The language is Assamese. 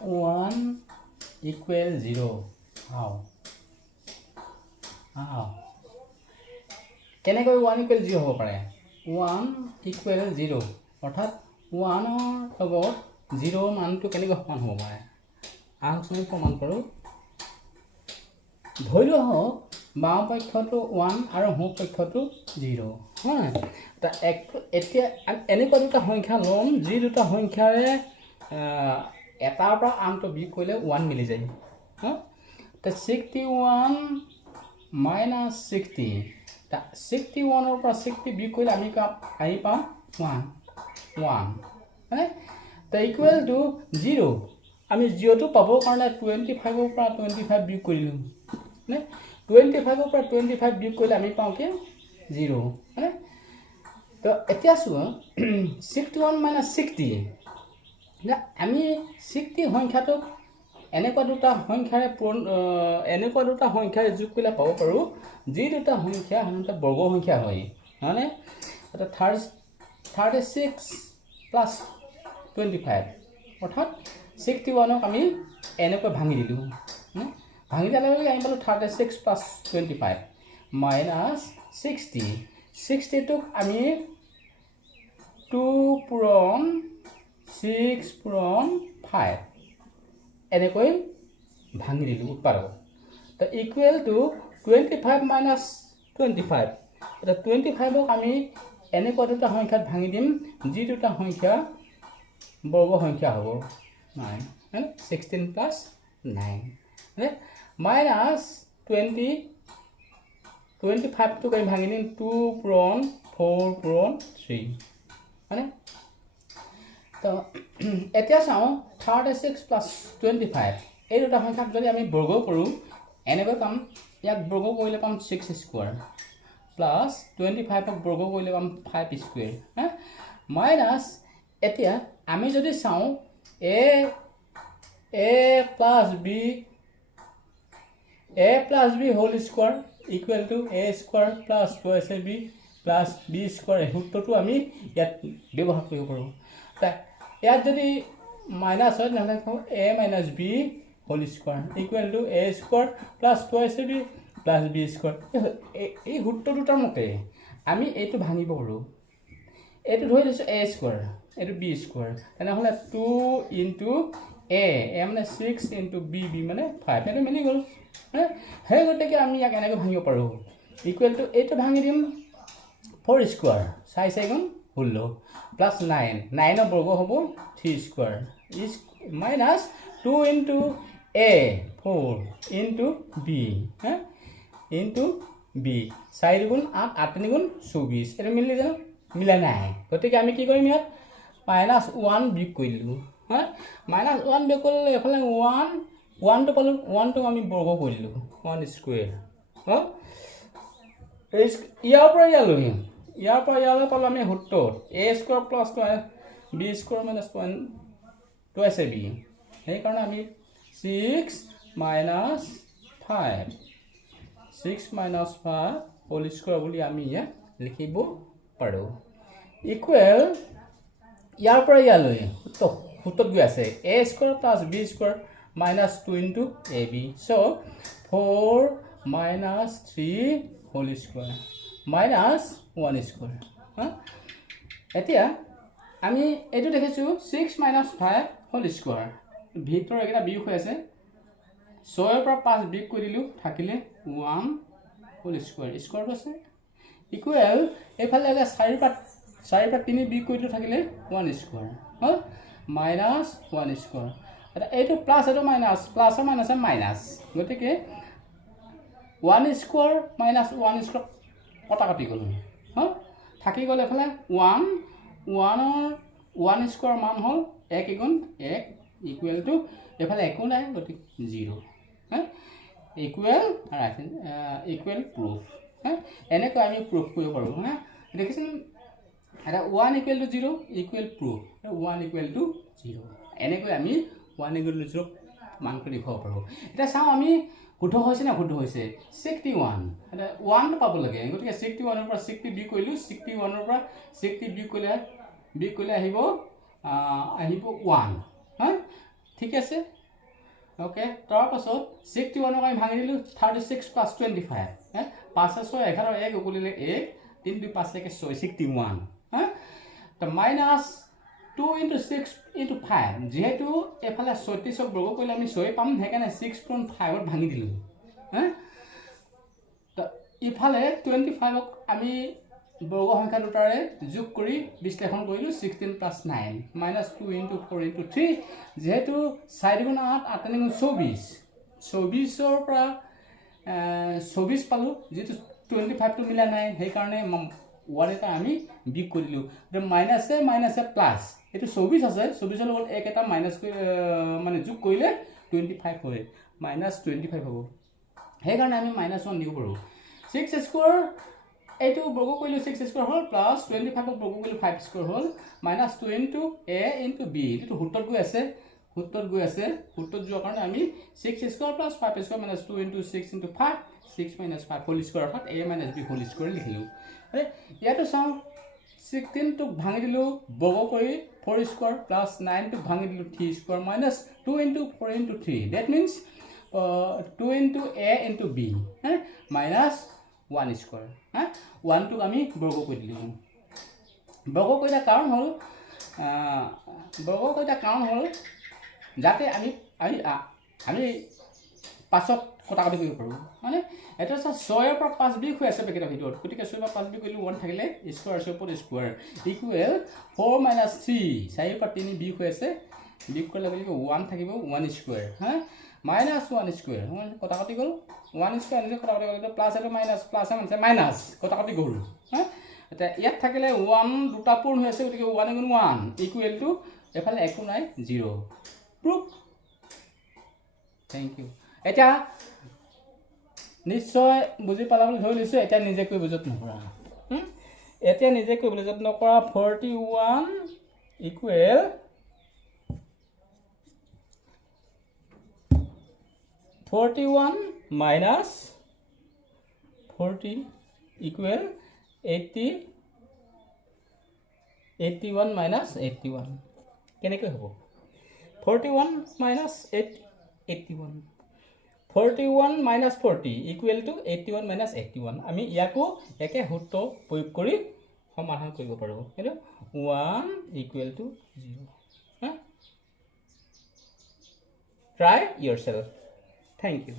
1 equal 0 how কেনেকৈ 1 equal 0 হ'ব পাৰে 1 equal 0 অৰ্থাৎ 1 ৰ লগত 0 মানটো কেনেকৈ সমান হ'ব পাৰে আহকচোন প্ৰমাণ কৰোঁ ধৰি লোৱা হওক বাওঁ পক্ষটো 1 আৰু সোঁ পক্ষটো 0 হয় এতিয়া এনেকুৱা দুটা সংখ্যা ল'ম যি দুটা সংখ্যাৰে এটাৰ পৰা আনটো বিয়োগ কৰিলে 1 মিলি যায় হা তে 61 minus 60 তা 61 ৰ পৰা 60 বিয়োগ কৰিলে আমি পাম 1 মানে তা ইকুৱেল টু 0 আমি 0 টো পাবৰ কাৰণে 25 ৰ পৰা 25 বিয়োগ কৰিলো মানে 25 ৰ পৰা 25 বিয়োগ কৰিলে আমি পাওঁ কি 0 মানে তো এতিয়া চোৱা 61 minus 60 না আমি 60 সংখ্যাটো এনেকুৱা দুটা সংখ্যাৰে যোগ কৰিলে পাব পাৰো যি দুটা সংখ্যা সাধাৰণতে বৰ্গ সংখ্যা হয় মানে এটা 36 plus 25 অৰ্থাৎ 61 ক আমি এনেকৈ ভাঙি দিলো ভাঙি দিলে আমি পালো 36 plus 25 minus 60 টোক আমি 2 পূৰণ 6 পূৰণ 5 এনেকৈ ভাঙি দিলো উৎপাদক তো ইকুৱেল টু 25 minus 25 এটা 25 ক আমি এনেকুৱা দুটা সংখ্যাত ভাঙি দিম যি দুটা সংখ্যা বৰ্গ সংখ্যা হ'ব 9 মানে 16 plus 9 মানে minus 25 টোক আমি ভাঙি দিম 2 পূৰণ 4 পূৰণ 3 মানে তো এতিয়া চাওঁ 36 plus 25 এই দুটা সংখ্যাক যদি আমি বৰ্গ কৰোঁ এনেকৈ পাম ইয়াক বৰ্গ কৰিলে পাম 6 স্কয়াৰ প্লাস 25 ক বৰ্গ কৰিলে পাম 5 স্কয়াৰ হা মাইনাস এতিয়া আমি যদি চাওঁ a plus b whole square equal to a square plus 2ab plus b square এই সূত্ৰটো আমি ইয়াত ব্যৱহাৰ কৰিব পাৰোঁ তা ইয়াত যদি মাইনাস হয় নহলে a minus b whole square equal to a square plus 2ab plus b square এই সূত্ৰ দুটাৰ মতে আমি এইটো ভাঙিব পাৰোঁ এইটো ধৰি লৈছো a স্কয়াৰ এইটো b স্কয়াৰ তেনেহলে 2 into a মানে 6 into b মানে 5 এটা মিলি গল হে গতিকে আমি ইয়াক এনেকৈ ভাঙিব পাৰোঁ ইকুৱেল টু এইটো ভাঙি দিম 4 স্কয়াৰ 4 গুণ 16 প্লাস 9 ৰ বৰ্গ হ'ব 3 square is minus 2 into a 4 into b হা into b 4 গুণ 8 8 গুণ 24 এটা মিলি যায় মিলা নাই গতিকে আমি কি কৰিম ইয়াত মাইনাস 1 বিয়োগ কৰিলো হা মাইনাস 1 বিয়োগ কৰিলে এফালে 1 টো পালো 1 টো আমি বৰ্গ কৰিলো 1 স্কয়াৰ হা ইয়াৰ পৰা ইয়ালৈ পালো আমি সূত্ৰ a square plus b square minus 2ab সেই কাৰণে আমি 6 minus 5 হোল স্কয়াৰ বুলি আমি ইয়াত লিখিব পাৰো ইকুৱেল ইয়াৰ পৰা ইয়ালৈ সূত্ৰত গৈ আছে a square plus b square minus 2 into ab so 4 minus 3 whole square minus 1 square হা এতিয়া আমি এটো দেখিছো 6 minus 5 হোল স্কয়াৰ ভিতৰ এটা বিয়োগ হৈ আছে 6 ৰ পৰা 5 বিয়োগ কৰিলো থাকিলে 1 হোল স্কয়াৰ স্কয়াৰ আছে ইকুৱেল এফালে 4 পৰা 3 বিয়োগ কৰিলো থাকিলে 1 স্কয়াৰ হল minus 1 স্কয়াৰ এটা এইটো প্লাস এটো মাইনাস প্লাস আৰু মাইনাস মাইনাস গতিকে 1 স্কয়াৰ minus 1 স্কয়াৰ কটা কাটি গল হা থাকি গল এফালে 1 স্কয়াৰ মান হল 1 গুণ 1 ইকুৱেল টু এফালে একো নাই গতিকে 0 হা ইকুৱেল প্ৰুফ হা এনেকৈ আমি প্ৰুফ কৰিব পাৰো হা দেখিছেন এটা 1 equal to 0 equal proof 1 equal to 0 এনেকৈ আমি 1 ইকুৱেল টু 0 মানটো লিখিব পাৰো এটা চাও আমি শুদ্ধ হৈছে না শুদ্ধ হৈছে 61 এটা 1 টো পাব লাগে গতিকে 61 ৰ পৰা 60 বি কৰিলো 61 ৰ পৰা 60 বি কৰিলে আহিব 1 হা ঠিক আছে ওকে তাৰপাছত 61ক আমি ভাঙি দিলোঁ 36 + 25 হা 5 6 11 1 উকুলিলে 1 3 2 5 1 6 61 হা তো মাইনাছ 2 × 6 × 5 যেহেতু এফালে 36ক বৰ্গ কৰিলে আমি 6 পাম সেইকাৰণে 6.5ত ভাঙি দিলোঁ হা তো ইফালে 25ক আমি বৰ্গ সংখ্যা দুটাৰে যোগ কৰি বিশ্লেষণ কৰিলোঁ 16 + 9 -2 × 4 × 3 যেহেতু 4 × 8 8 × 24 24ৰ পৰা 24 পালোঁ যেহেতু 25টো মিলা নাই সেইকাৰণে ওৱান এটা আমি বিগ কৰি দিলোঁ মাইনাছে মাইনাছে প্লাছ এইটো 24 আছে 24ৰ লগত এক এটা মাইনাছ মানে যোগ কৰিলে 25 হয় -25 হ'ব সেইকাৰণে আমি -1 দিব পাৰোঁ 6² এইটো বৰ্গ কৰিলোঁ 6² হ'ল প্লাছ 25ক বৰ্গ কৰিলোঁ 5² হ'ল -2 × a × b এইটো সূত্ৰত গৈ আছে সূত্ৰত যোৱাৰ কাৰণে আমি 6² + 5² -2 × 6 × 5 6 - 5 হোল স্কোৱাৰ অৰ্থাৎ a - b হোল স্কোৱাৰ লিখিলোঁ ইয়াতো চাওঁ 16টোক ভাঙি দিলোঁ বৰ্গ কৰি 4² + 9টোক ভাঙি দিলোঁ 3² -2 × 4 × 3 that means 2 × a × b -1² হা 1টোক আমি বৰ্গ কৰি দিলোঁ বৰ্গ কৰিলে কাৰণ হ'ল যাতে আমি 5ক কটাকটি কৰিব পাৰোঁ মানে এটা 6ৰ পৰা 5 বিগ হৈ আছে পেকেটৰ ভিতৰত গতিকে 6 পৰা 5 বিগ কৰিলোঁ 1 থাকিলে স্কোৱাৰ ওপৰত স্কোৱাৰ ইকুৱেল 4 - 3 4ৰ পৰা 3 বিগ হৈ আছে বিগ কৰাৰ লগে লগে 1 থাকিব 1² হা -1² কটাকটি গ'ল 1² নিজে কটাকটি গ'ল প্লাছ আৰু মাইনাছ কটাকটি গ'ল হা এতিয়া ইয়াত থাকিলে 1 দুটা পূৰ্ণ হৈ আছে গতিকে 1 × 1 ইকুৱেল টু এফালে একো নাই 0 প্ৰুফ থেংক ইউ এতিয়া নিশ্চয় বুজি পালা বুলি ধৰি লৈছোঁ এতিয়া নিজে কৈ বুজত নকৰা 41 ইকুৱেল 41 minus 40 equal 81 minus 81 কেনেকৈ হ'ব 41 minus 81 41 minus 40 equal to 81 minus 81 আমি ইয়াকো একে সূত্ৰ প্ৰয়োগ কৰি সমাধান কৰিব পাৰোঁ কিন্তু 1 equal to 0 হা try yourself thank you